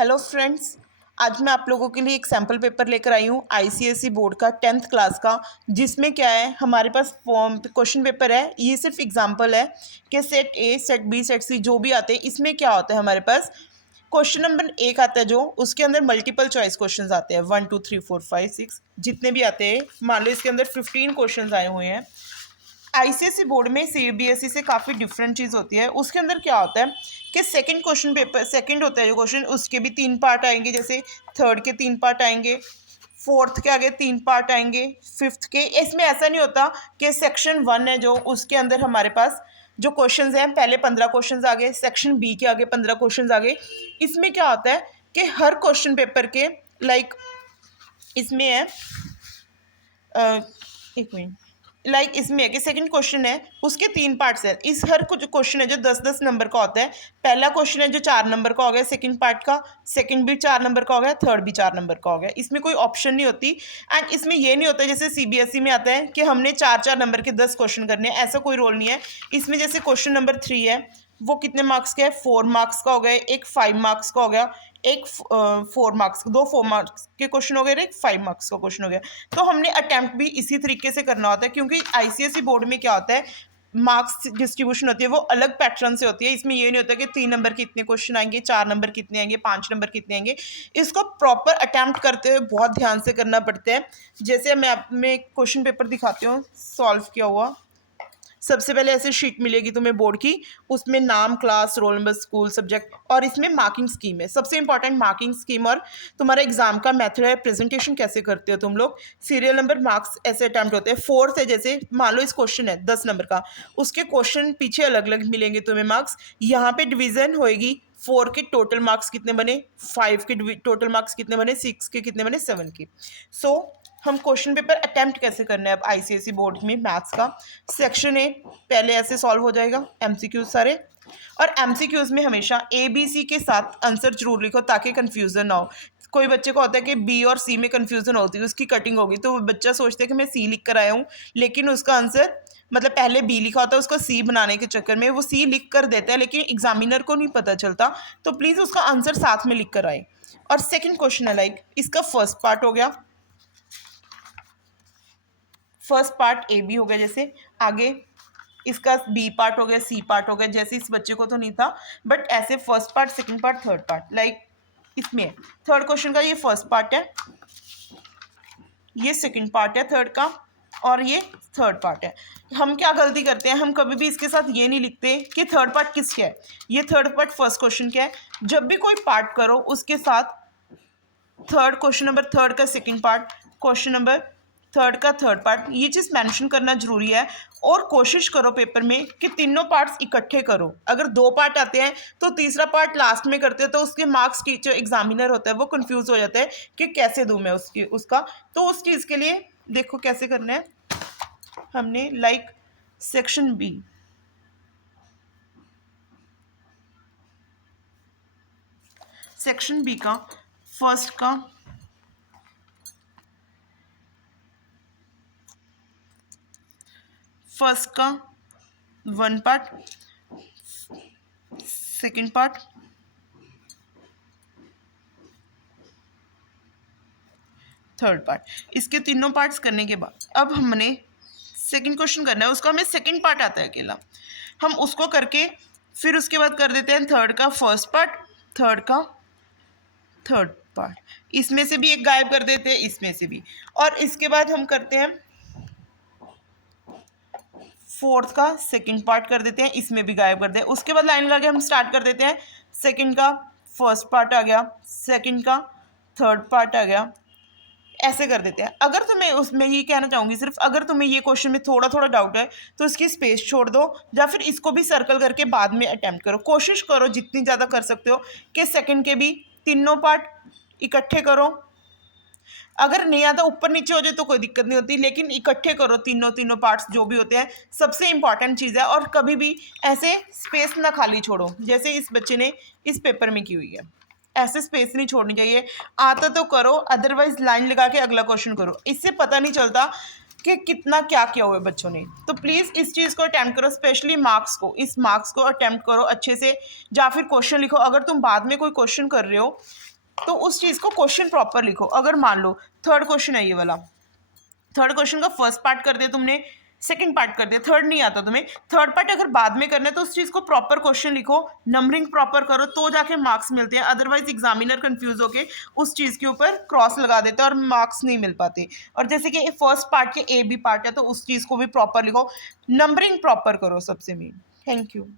Hello friends, आज मैं आप लोगों के लिए एक सैम्पल पेपर लेकर आई हूँ आईसीएसई बोर्ड का 10th क्लास का। जिसमें क्या है, हमारे पास फॉर्म क्वेश्चन पेपर है। ये सिर्फ एग्जांपल है कि set A, set B, set C जो भी आते हैं, इसमें क्या होता है, हमारे पास क्वेश्चन नंबर 1 आता है जो उसके अंदर मल्टीपल चॉइस क्वेश्चन आते हैं। 1 2 3 4 5 6 जितने भी आते हैं, मान लो इसके अंदर 15 क्वेश्चन आए हुए हैं। आईसीएसई बोर्ड में सीबीएसई से काफ़ी डिफरेंट चीज़ होती है। उसके अंदर क्या होता है कि सेकंड क्वेश्चन पेपर, सेकंड होता है जो क्वेश्चन, उसके भी 3 पार्ट आएंगे। जैसे थर्ड के 3 पार्ट आएंगे, फोर्थ के आगे 3 पार्ट आएंगे, फिफ्थ के। इसमें ऐसा नहीं होता कि सेक्शन 1 है जो उसके अंदर हमारे पास जो क्वेश्चंस हैं, पहले 15 क्वेश्चंस आ गए, सेक्शन बी के आगे 15 क्वेश्चंस आ गए। इसमें क्या होता है कि हर क्वेश्चन पेपर के इसमें है एक मिनट, इसमें है कि सेकंड क्वेश्चन है, उसके 3 पार्ट्स हैं। इस हर कुछ क्वेश्चन है जो 10-10 नंबर का होता है। पहला क्वेश्चन है जो 4 नंबर का हो गया सेकंड पार्ट का, सेकंड भी 4 नंबर का हो गया, थर्ड भी 4 नंबर का हो गया। इसमें कोई ऑप्शन नहीं होती। एंड इसमें ये नहीं होता जैसे सीबीएसई में आता है कि हमने 4-4 नंबर के 10 क्वेश्चन करने हैं, ऐसा कोई रोल नहीं है। इसमें जैसे क्वेश्चन नंबर 3 है, वो कितने मार्क्स का है, 4 मार्क्स का हो गया, एक 5 मार्क्स का हो गया, एक 4 मार्क्स, 2 4 मार्क्स के क्वेश्चन हो गए, एक 5 मार्क्स का क्वेश्चन हो गया। तो हमने अटैम्प्ट भी इसी तरीके से करना होता है, क्योंकि आईसीएसई बोर्ड में क्या होता है, मार्क्स डिस्ट्रीब्यूशन होती है वो अलग पैटर्न से होती है। इसमें ये नहीं होता कि 3 नंबर के इतने क्वेश्चन आएंगे, 4 नंबर कितने आएंगे, 5 नंबर कितने आएंगे। इसको प्रॉपर अटैम्प्ट करते हुए बहुत ध्यान से करना पड़ता है। जैसे मैं आप में क्वेश्चन पेपर दिखाती हूँ सॉल्व किया हुआ। सबसे पहले ऐसे शीट मिलेगी तुम्हें बोर्ड की, उसमें नाम, class, roll number, school, subject, और इसमें मार्किंग स्कीम है। सबसे इंपॉर्टेंट मार्किंग स्कीम और तुम्हारा एग्जाम का मेथड है, प्रेजेंटेशन कैसे करते हो तुम लोग, सीरियल नंबर, मार्क्स ऐसे अटैम्प्ट होते हैं। फोर्थ है, जैसे मान लो इस क्वेश्चन है 10 नंबर का, उसके क्वेश्चन पीछे अलग अलग मिलेंगे तुम्हें मार्क्स। यहाँ पे डिवीजन होएगी, 4 के टोटल मार्क्स कितने बने, 5 के टोटल मार्क्स कितने बने, 6 के कितने बने, 7 के। सो हम क्वेश्चन पेपर अटेम्प्ट कैसे करना है अब आईसीएसई बोर्ड में मैथ्स का। सेक्शन ए पहले ऐसे सॉल्व हो जाएगा, एमसीक्यूज सारे। और एमसीक्यूज में हमेशा ए बी सी के साथ आंसर जरूर लिखो ताकि कंफ्यूजन ना हो। कोई बच्चे को होता है कि बी और सी में कंफ्यूजन होती है, उसकी कटिंग होगी, तो वो बच्चा सोचता है कि मैं सी लिख कर आया हूँ, लेकिन उसका आंसर मतलब पहले बी लिखा होता है, उसको सी बनाने के चक्कर में वो सी लिख कर देता है, लेकिन एग्जामिनर को नहीं पता चलता। तो प्लीज़ उसका आंसर साथ में लिख कर आए। और सेकेंड क्वेश्चन है इसका फर्स्ट पार्ट हो गया, फर्स्ट पार्ट ए बी हो गया, जैसे आगे इसका बी पार्ट हो गया, सी पार्ट हो गया। जैसे इस बच्चे को तो नहीं था, बट ऐसे first part, second part, third part. इसमें थर्ड क्वेश्चन का ये फर्स्ट पार्ट है, ये सेकंड पार्ट है थर्ड का, और ये थर्ड पार्ट है। हम क्या गलती करते हैं, हम कभी भी इसके साथ ये नहीं लिखते कि थर्ड पार्ट किसका है, ये थर्ड पार्ट फर्स्ट क्वेश्चन क्या है। जब भी कोई पार्ट करो उसके साथ थर्ड क्वेश्चन नंबर थर्ड का second part, question number third का थर्ड पार्ट, ये चीज़ मेंशन करना जरूरी है। और कोशिश करो पेपर में कि तीनों पार्ट्स इकट्ठे करो। अगर 2 पार्ट आते हैं तो तीसरा पार्ट लास्ट में करते हो, तो उसके मार्क्स टीचर एग्जामिनर होता है वो कंफ्यूज हो जाता है कि कैसे दूं मैं उसका। तो उस चीज़ के लिए देखो कैसे करना है। हमने सेक्शन बी, सेक्शन बी का फर्स्ट का one part, second part, third part, इसके तीनों पार्ट्स करने के बाद अब हमने सेकंड क्वेश्चन करना है। उसका हमें सेकंड पार्ट आता है अकेला, हम उसको करके फिर उसके बाद कर देते हैं थर्ड का फर्स्ट पार्ट, थर्ड का थर्ड पार्ट, इसमें से भी एक गायब कर देते हैं, इसमें से भी। और इसके बाद हम करते हैं फोर्थ का सेकंड पार्ट कर देते हैं, इसमें भी गायब कर दें। उसके बाद लाइन लगा के हम स्टार्ट कर देते हैं, सेकंड का फर्स्ट पार्ट आ गया, सेकंड का थर्ड पार्ट आ गया, ऐसे कर देते हैं। अगर तुम्हें उसमें ये कहना चाहूँगी सिर्फ, अगर तुम्हें ये क्वेश्चन में थोड़ा थोड़ा डाउट है तो इसकी स्पेस छोड़ दो, या फिर इसको भी सर्कल करके बाद में अटैम्प्ट करो। कोशिश करो जितनी ज़्यादा कर सकते हो कि सेकंड के भी तीनों पार्ट इकट्ठे करो। अगर नहीं आता ऊपर नीचे हो जाए तो कोई दिक्कत नहीं होती, लेकिन इकट्ठे करो तीनों पार्ट्स जो भी होते हैं, सबसे इंपॉर्टेंट चीज़ है। और कभी भी ऐसे स्पेस ना खाली छोड़ो जैसे इस बच्चे ने इस पेपर में की हुई है, ऐसे स्पेस नहीं छोड़नी चाहिए। आता तो करो, अदरवाइज लाइन लगा के अगला क्वेश्चन करो, इससे पता नहीं चलता कि कितना क्या किया हुआ है बच्चों ने। तो प्लीज़ इस चीज़ को अटैम्प्ट करो, स्पेशली इस मार्क्स को अटैम्प्ट करो अच्छे से, या फिर क्वेश्चन लिखो। अगर तुम बाद में कोई क्वेश्चन कर रहे हो तो उस चीज़ को क्वेश्चन प्रॉपर लिखो। अगर मान लो थर्ड क्वेश्चन है ये वाला, थर्ड क्वेश्चन का फर्स्ट पार्ट कर दिया तुमने, सेकंड पार्ट कर दिया, थर्ड नहीं आता तुम्हें, थर्ड पार्ट अगर बाद में करना है तो उस चीज़ को प्रॉपर क्वेश्चन लिखो, नंबरिंग प्रॉपर करो, तो जाके मार्क्स मिलते हैं। अदरवाइज एग्जामिनर कंफ्यूज होके उस चीज़ के ऊपर क्रॉस लगा देते हैं और मार्क्स नहीं मिल पाते। और जैसे कि फर्स्ट पार्ट के ए बी पार्ट है तो उस चीज़ को भी प्रॉपर लिखो, नंबरिंग प्रॉपर करो सबसे मेन। Thank you.